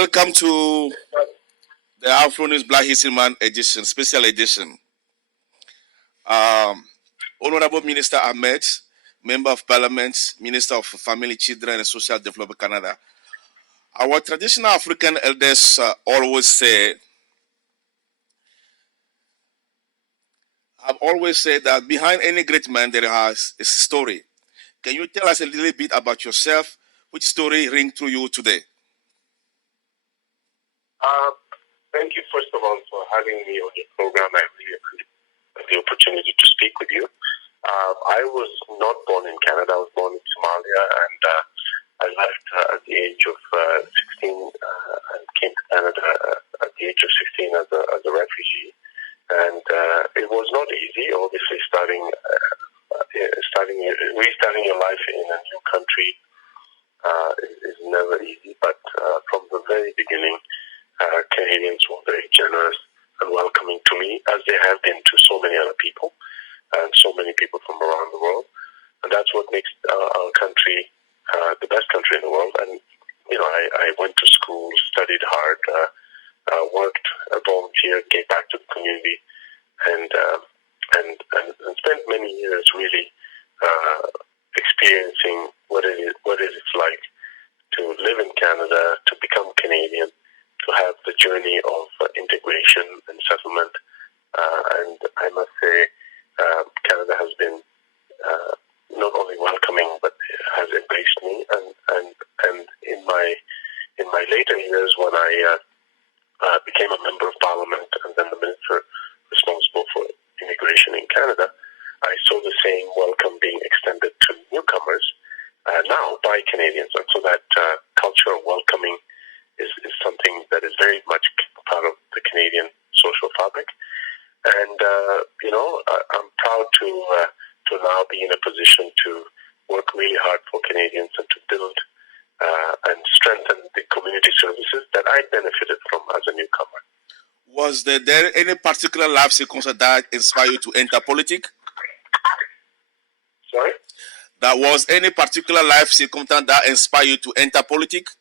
Welcome to the Afro News Black History Month edition, special edition. Honourable Minister Ahmed, Member of Parliament, Minister of Family, Children and Social Development Canada. Our traditional African elders always say, have always said that behind any great man there is a story. Can you tell us a little bit about yourself? Which story ring through you today? Thank you, first of all, for having me on your program. I really appreciate the opportunity to speak with you. I was not born in Canada. I was born in Somalia, and I left at the age of 16 and came to Canada at the age of 16 as a refugee. And it was not easy, obviously, restarting your life in a new country is never easy. But from the very beginning, Canadians were very generous and welcoming to me, as they have been to so many other people and so many people from around the world. And that's what makes our country the best country in the world. And, you know, I went to school, studied hard, worked, volunteered, gave back to the community, and spent many years really experiencing what it is like to live in Canada, to become Canadian, to have the journey of integration and settlement. And I must say, Canada has been not only welcoming, but has embraced me. And in my later years, when I became a member of Parliament and then the minister responsible for immigration in Canada, I saw the same welcome being extended to newcomers now by Canadians. And so that culture of welcoming is something that is very much part of the Canadian social fabric. And, you know, I'm proud to now be in a position to work really hard for Canadians and to build and strengthen the community services that I benefited from as a newcomer. Was there any particular life circumstance that inspired you to enter politics? Sorry? That was any particular life circumstance that inspired you to enter politics?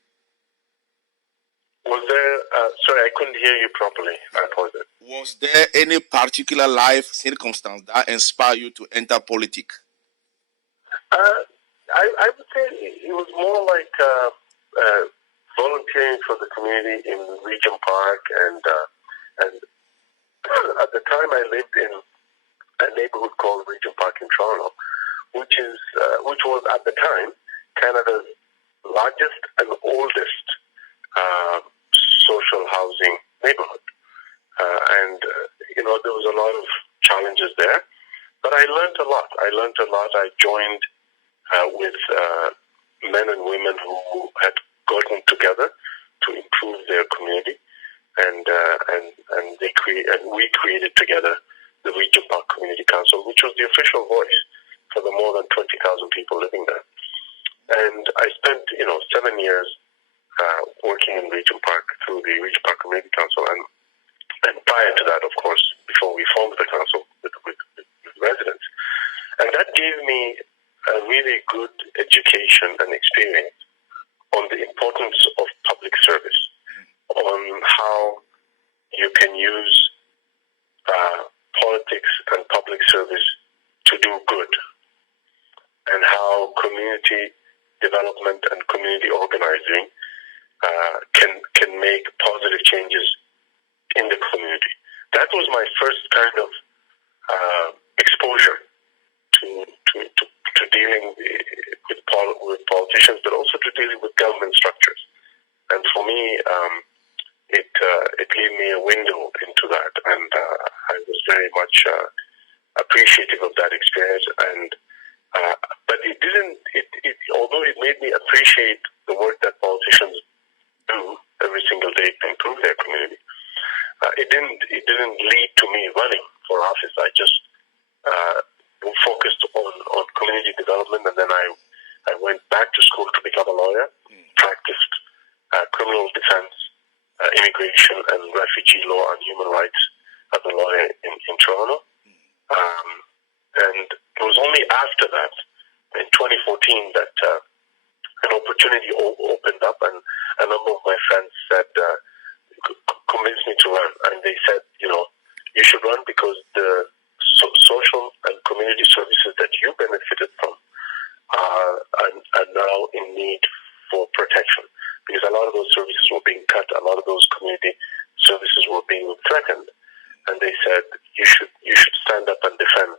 Was there, sorry, I couldn't hear you properly. I apologize. Was there any particular life circumstance that inspired you to enter politics? I would say it was more like volunteering for the community in Regent Park, and at the time I lived in a neighborhood called Regent Park in Toronto, which was at the time Canada's largest and oldest social housing neighborhood. You know, there was a lot of challenges there, but I learned a lot. I joined with men and women who had gotten together to improve their community, and we created together the Regent Park Community Council, which was the official voice for the more than 20,000 people living there. And I spent, 7 years working in Regent Park through the Regent Park Community Council, and prior to that, of course, before we formed the council with residents. And that gave me a really good education and experience on the importance of public service, on how you can use politics and public service to do good, and how community development and community organizing can make positive changes in the community. That was my first kind of exposure to dealing with politicians, but also to dealing with government structures. And for me, it gave me a window into that, and I was very much appreciative of that experience. And but it didn't. Although it made me appreciate the work that politicians do every single day to improve their community, it didn't lead to me running for office. I just focused on community development, and then I went back to school to become a lawyer, practiced criminal defense, immigration and refugee law and human rights as a lawyer in Toronto. And it was only after that, in 2014, that an opportunity opened up, and a number of my friends said, convinced me to run. And they said, you should run because the social and community services that you benefited from are now in need for protection. Because a lot of those services were being cut, a lot of those community services were being threatened. And they said, you should stand up and defend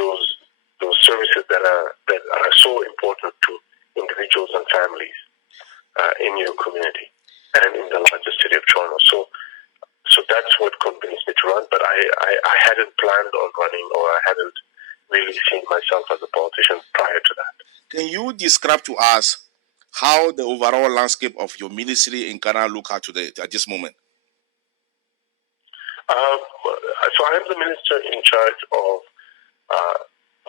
those services that are so important to individuals and families in your community and in the larger city of Toronto. So that's what convinced me to run. But I hadn't planned on running, or I hadn't really seen myself as a politician prior to that. Can you describe to us how the overall landscape of your ministry in Canada look at today, at this moment? So I am the minister in charge of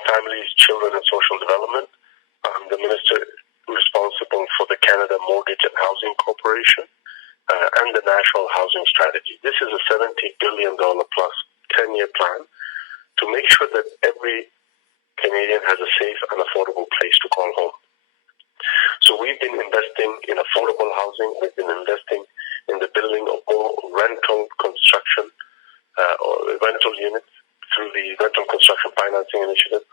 families, children, and social development. I'm the minister responsible for the Canada Mortgage and Housing Corporation and the National Housing Strategy. This is a $70 billion plus 10-year plan to make sure that every Canadian has a safe and affordable place to call home. So we've been investing in affordable housing. We've been investing in the building of more rental construction or rental units through the Rental Construction Financing Initiative.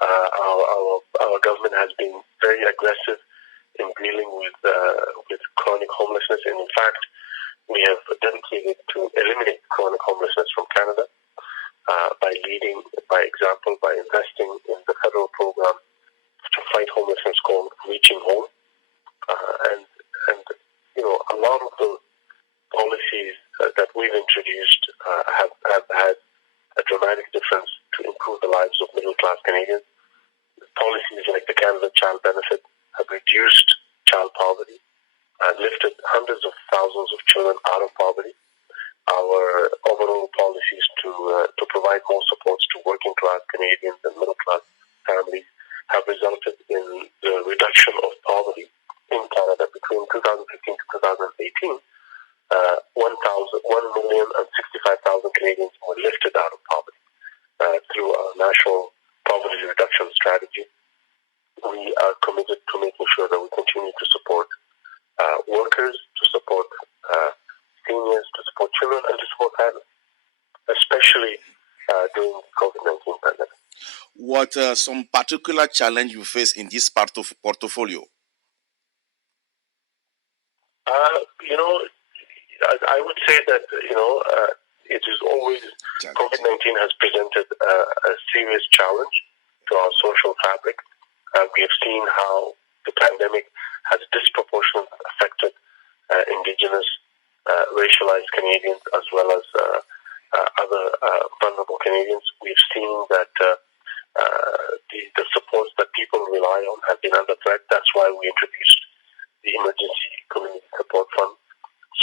Our government has been very aggressive in dealing with chronic homelessness, and in fact, we have dedicated to eliminate chronic homelessness from Canada by leading by example, by investing in the federal program to fight homelessness called Reaching Home, and a lot of the policies that we've introduced have had a dramatic difference to improve the lives of middle-class Canadians. Policies like the Canada Child Benefit have reduced child poverty and lifted hundreds of thousands of children out of poverty. Our overall policies to provide more supports to working-class Canadians and middle-class families have resulted in the reduction of poverty in Canada between 2015 to 2018. 1,065,000 Canadians were lifted out of poverty through our national poverty reduction strategy. We are committed to making sure that we continue to support workers, to support seniors, to support children, and to support families, especially during the COVID-19 pandemic. What some particular challenge you face in this part of portfolio? I would say that, it is always, COVID-19 has presented a serious challenge to our social fabric. We have seen how the pandemic has disproportionately affected Indigenous, racialized Canadians, as well as other vulnerable Canadians. We've seen that the supports that people rely on have been under threat. That's why we introduced the Emergency Community Support Fund.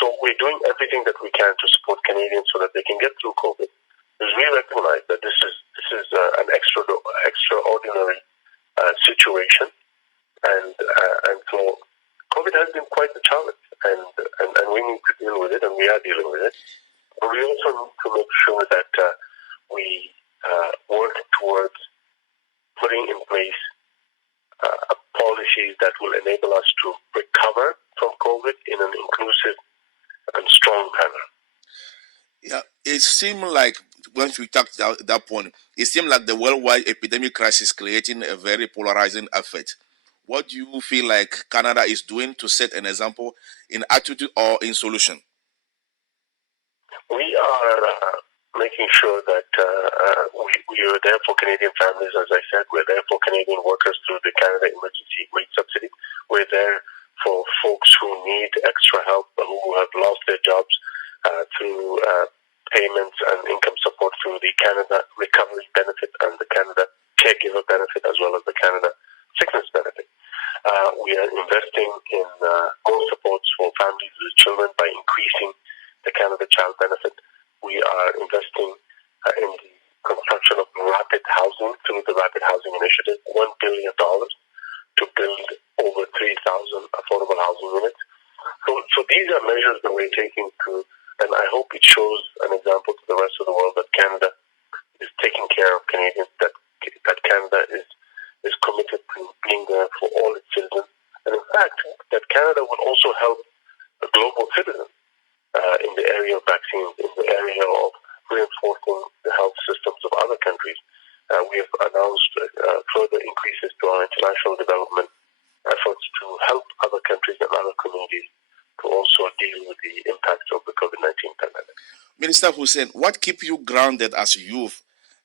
So we're doing everything that we can to support Canadians so that they can get through COVID. Because we recognize that this is an extraordinary situation, and so COVID has been quite a challenge, and we need to deal with it, and we are dealing with it. But we also need to make sure that we work towards putting in place policies that will enable us to recover from COVID in an inclusive and strong manner. Yeah, it seemed like when we talked at that point, it seemed like the worldwide epidemic crisis creating a very polarizing effect. What do you feel like Canada is doing to set an example in attitude or in solution? We are making sure that we are there for Canadian families, as I said. We're there for Canadian workers through the Canada Emergency Wage Subsidy. We're there for folks who need extra help, who have lost their jobs, through payments and income support through the Canada Recovery Benefit and the Canada Caregiver Benefit, as well as the Canada Sickness Benefit. We are investing in more supports for families with children by increasing the Canada Child Benefit. We are investing in the construction of rapid housing through the Rapid Housing Initiative, $1 billion to build over 3,000 affordable housing units. So these are measures that we're taking to, and I hope it shows an example to the rest of the world that Canada is taking care of Canadians, that Canada is committed to being there for all its citizens, And in fact, that Canada would also help a global citizen in the area of vaccines, in the area of reinforcing the health systems of other countries. We have announced further increases to our international development efforts to help other countries and other communities to also deal with the impacts of the COVID-19 pandemic. Minister Hussen, what keeps you grounded as a youth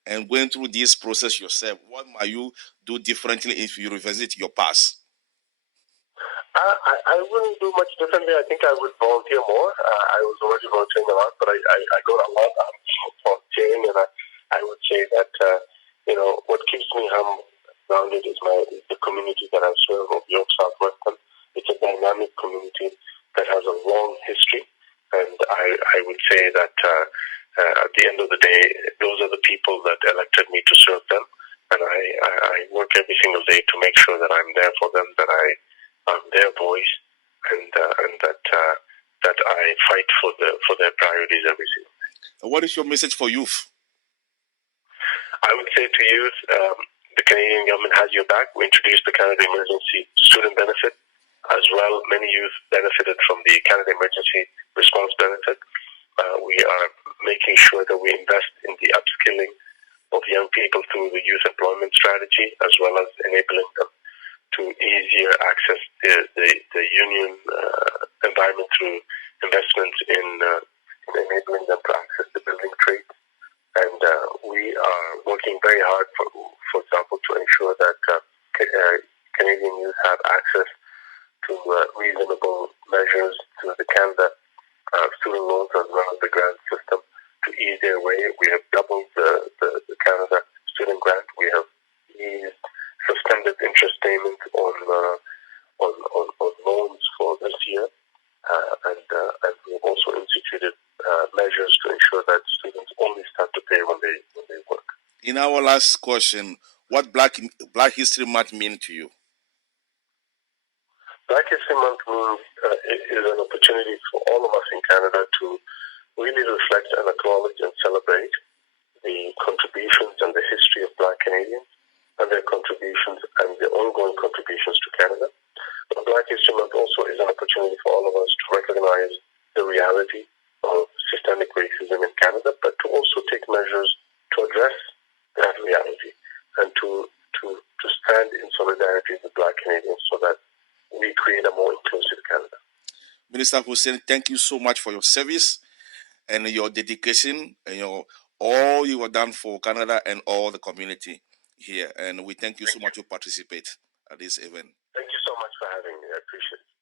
and going through this process yourself? What might you do differently if you revisit your past? I wouldn't do much differently. I think I would volunteer more. I was already volunteering a lot, but I got a lot out of volunteering, and I would say that what keeps me grounded is the community that I serve of York Southwestern. It's a dynamic community that has a long history, and I would say that at the end of the day, those are the people that elected me to serve them, and I work every single day to make sure that I'm there for them, that I'm their voice, and that I fight for their priorities every single day. What is your message for youth? I would say to youth, the Canadian government has your back. We introduced the Canada Emergency Student Benefit as well. Many youth benefited from the Canada Emergency Response Benefit. We are making sure that we invest in the upskilling of young people through the youth employment strategy, as well as enabling them to easier access the union environment through investments in enabling them to access the building trade. And we are working very hard, for example, to ensure that Canadian youth have access to reasonable measures through the Canada student loans as well as the grant system to ease their way. We have doubled the Canada student grant. We have eased suspended interest payments on loans for this year, and we have also instituted measures to ensure that students only start to pay when they work. In our last question, what Black History Month mean to you? Black History Month means is an opportunity for all of us in Canada to really reflect and acknowledge and celebrate the contributions and the history of Black Canadians and their contributions and the ongoing contributions to Canada. But Black History Month also is an opportunity for all of us to recognize the reality of systemic racism in Canada, but to also take measures to address that reality and to stand in solidarity with Black Canadians so that we create a more inclusive Canada. Minister Hussen, thank you so much for your service and your dedication and all you have done for Canada and all the community here. And we thank you so much to participate at this event. Thank you so much for having me. I appreciate it.